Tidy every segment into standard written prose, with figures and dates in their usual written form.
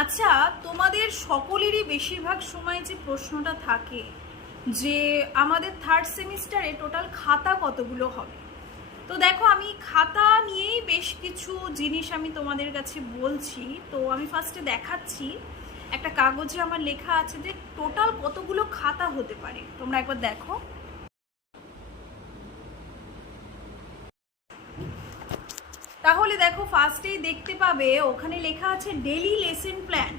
আচ্ছা, তোমাদের সকলেরই বেশিরভাগ সময় যে প্রশ্নটা থাকে যে আমাদের থার্ড সেমিস্টারে টোটাল খাতা কতগুলো হবে। তো দেখো, আমি খাতা নিয়েই বেশ কিছু জিনিস আমি তোমাদের কাছে বলছি। তো আমি ফার্স্টে দেখাচ্ছি, একটা কাগজে আমার লেখা আছে যে টোটাল কতগুলো খাতা হতে পারে। তোমরা একবার দেখো। তাহলে দেখো, ফার্স্টেই দেখতে পাবে ওখানে লেখা আছে ডেইলি লেসন প্ল্যান,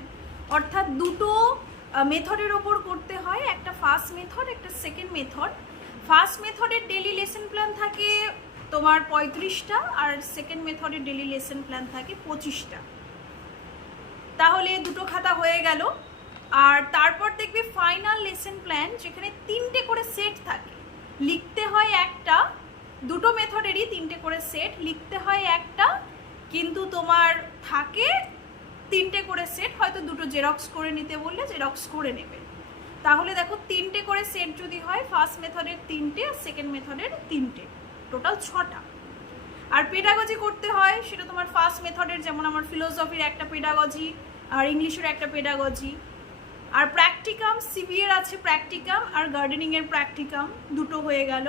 অর্থাৎ দুটো মেথডের ওপর করতে হয়, একটা ফার্স্ট মেথড, একটা সেকেন্ড মেথড। ফার্স্ট মেথডের ডেইলি লেসন প্ল্যান থাকে তোমার 35টা, আর সেকেন্ড মেথডের ডেইলি লেসন প্ল্যান থাকে 25টা। তাহলে দুটো খাতা হয়ে গেল। আর তারপর দেখবে ফাইনাল লেসন প্ল্যান, যেখানে 3টে করে সেট থাকে, লিখতে হয় একটা। দুটো মেথডেরই 3টে করে সেট, লিখতে হয় একটা, কিন্তু তোমার থাকে 3টে করে সেট। হয়তো দুটো জেরক্স করে নিতে বললে জেরক্স করে নেবে। তাহলে দেখো, 3টে করে সেট যদি হয়, ফার্স্ট মেথডের 3টে আর সেকেন্ড মেথডের 3টে, টোটাল 6টা। আর পেডাগজি করতে হয়, সেটা তোমার ফার্স্ট মেথডের, যেমন আমার ফিলোসফির একটা পেডাগজি আর ইংলিশের একটা পেডাগজি। আর প্র্যাকটিকাম, সিবিএর আছে প্র্যাকটিকাম আর গার্ডেনিংয়ের প্র্যাকটিকাম, দুটো হয়ে গেল।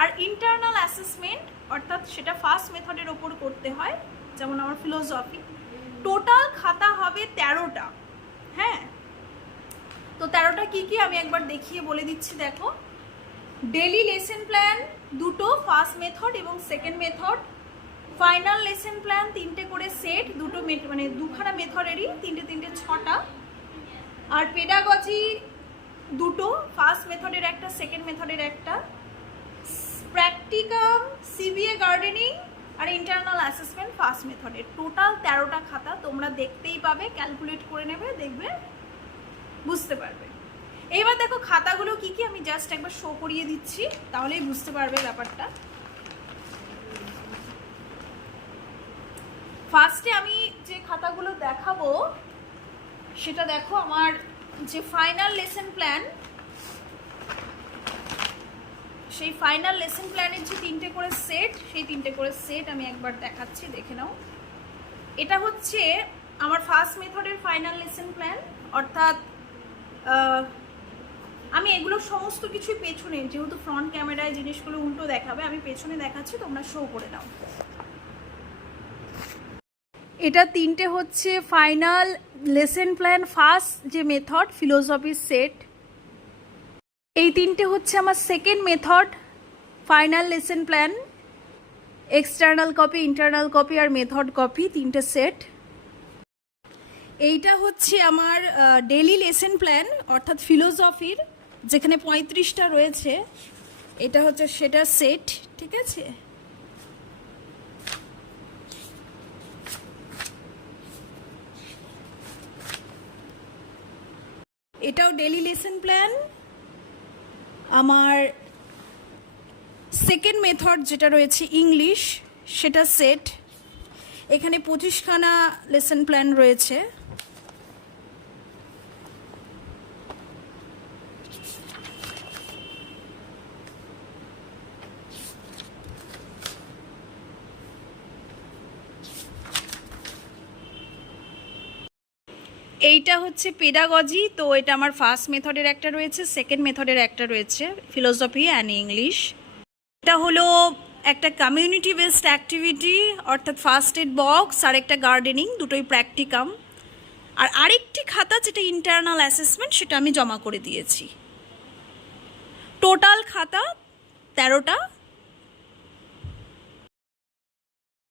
আর ইন্টারনাল অ্যাসেসমেন্ট, অর্থাৎ সেটা ফার্স্ট মেথডের ওপর করতে হয়, যেমন আমার ফিলোসফি। টোটাল খাতা হবে 13টা। হ্যাঁ, তো 13টা কি কি আমি একবার দেখিয়ে বলে দিচ্ছি। দেখো, ডেইলি লেসন প্ল্যান দুটো, ফার্স্ট মেথড এবং second method. Final lesson plan 3টে করে সেট, দুটো মানে দুখানা মেথডেরই 3টে 6টা। আর পেডাগজি দুটো, ফার্স্ট মেথডের একটা, সেকেন্ড মেথডের একটা। প্র্যাকটিকাম, সিবিএ গার্ডেনিং আর ইন্টারনাল অ্যাসেসমেন্ট ফার্স্ট মেথডের। টোটাল 13টা খাতা। তোমরা দেখতেই পাবে, ক্যালকুলেট করে নেবে, দেখবে বুঝতে পারবে। এইবার দেখো খাতাগুলো কি কি, আমি জাস্ট একবার শো করিয়ে দিচ্ছি, তাহলেই বুঝতে পারবে ব্যাপারটা। ফার্স্টে আমি যে খাতাগুলো দেখাবো সেটা দেখো, আমার যে ফাইনাল লেসন প্ল্যান, সেই ফাইনাল লেসন প্ল্যানের যে 3টে করে সেট, সেই 3টে করে সেট আমি একবার দেখাচ্ছি, দেখে নাও। এটা হচ্ছে আমার ফার্স্ট মেথডের ফাইনাল লেসন প্ল্যান, অর্থাৎ আমি এগুলো সমস্ত কিছুই পেছনে, যেহেতু ফ্রন্ট ক্যামেরায় জিনিসগুলো উল্টো দেখাবে, আমি পেছনে দেখাচ্ছি, তোমরা শো করে নাও। এটা 3টে হচ্ছে ফাইনাল লেসন প্ল্যান, ফার্স্ট যে মেথড ফিলোসফির সেট। এই 3টে হচ্ছে আমার second method final lesson plan, external copy, internal copy আর মেথড কপি, 3টে সেট। এইটা হচ্ছে আমার ডেইলি লেসন প্ল্যান, অর্থাৎ ফিলোসফির, যেখানে 35টা রয়েছে। এটা হচ্ছে সেটা সেট, ঠিক আছে। এটাও ডেইলি লেসন প্ল্যান। আমার সেকেন্ড মেথড যেটা রয়েছে ইংলিশ, সেটা সেট। এখানে 25খানা লেসন প্ল্যান রয়েছে। এইটা হচ্ছে পেডাগজি, তো এটা আমার ফার্স্ট মেথডের একটা রয়েছে, সেকেন্ড মেথডের একটা রয়েছে, ফিলোসফি অ্যান্ড ইংলিশ। এটা হলো একটা কমিউনিটি বেসড অ্যাক্টিভিটি, অর্থাৎ ফার্স্ট এড বক্স আর একটা গার্ডেনিং, দুটোই প্র্যাকটিকাম। আর আরেকটি খাতা যেটা ইন্টারনাল অ্যাসেসমেন্ট, সেটা আমি জমা করে দিয়েছি। টোটাল খাতা 13টা,